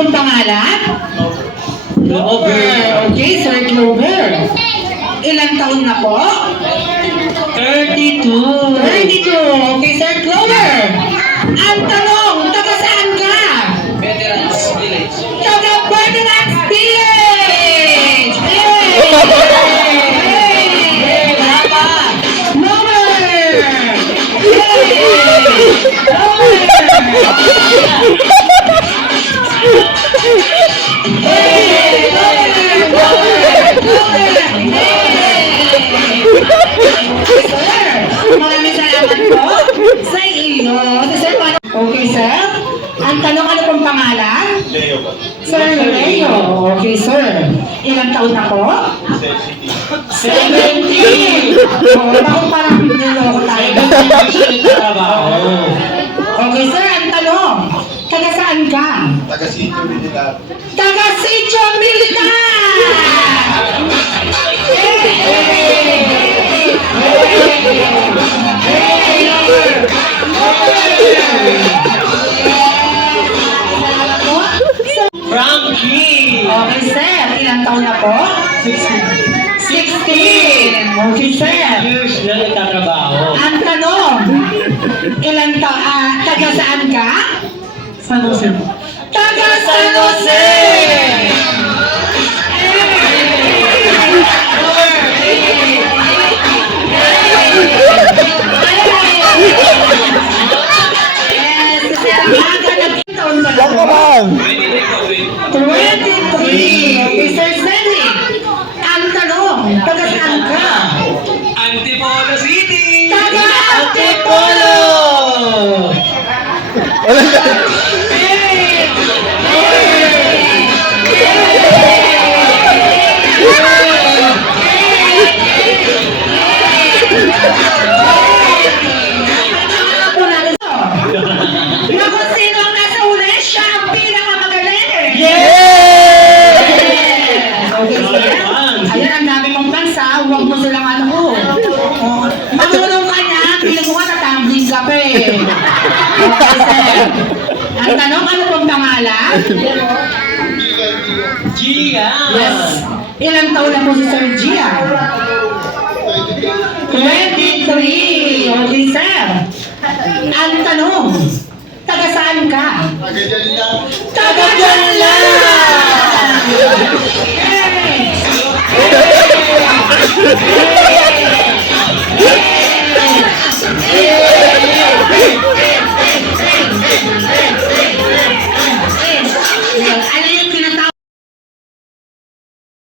pong pangalan? Clover. Okay, Sir Clover. Ilang taon na po? 32. 32. Okay, Sir Clover. Ang tanong, taga saan ka? Veterans Village. Taga Veterans Village! Hey! Hey! Brava! Clover! Maraming salamat po sa iyo. Okay, sir. Ang tanong, ano pong pangalan? Leo po. Sir Leo. Okay, sir. Ilang taon na po? 70. Bakit parang niloko tayo? Okay, sir. Ang tanong, taga saan ka? Taga Sitio Militar. Taga Sitio Militar! Frankie! Okay, sir. Ilang taon na po? 16. Okay, sir. Years na nagtatrabaho. Ang tanong, taga saan ka? San Jose. Taga San Jose! Welcome! 23. Okay, Sir Stanley. Ang tanong, taga saan ka? Antipolo City! Taga Antipolo! Naku, sino ang nasa uli? Siya ang pinakamagaling! Yay! Okay, sir. Ayan, ang dami mong bansa. Huwag mo silang ano ko. Marunong ka na. Piling ko ka natambling ka pa eh. Okay, sir. Ang tanong, ano pong pangalan? Gia! Yes. Ilang taon na po si Sir Gia? 23. Okay, sir. Ang tanong, taga saan ka? Taga dyan lang. Taga dyan lang! Hey!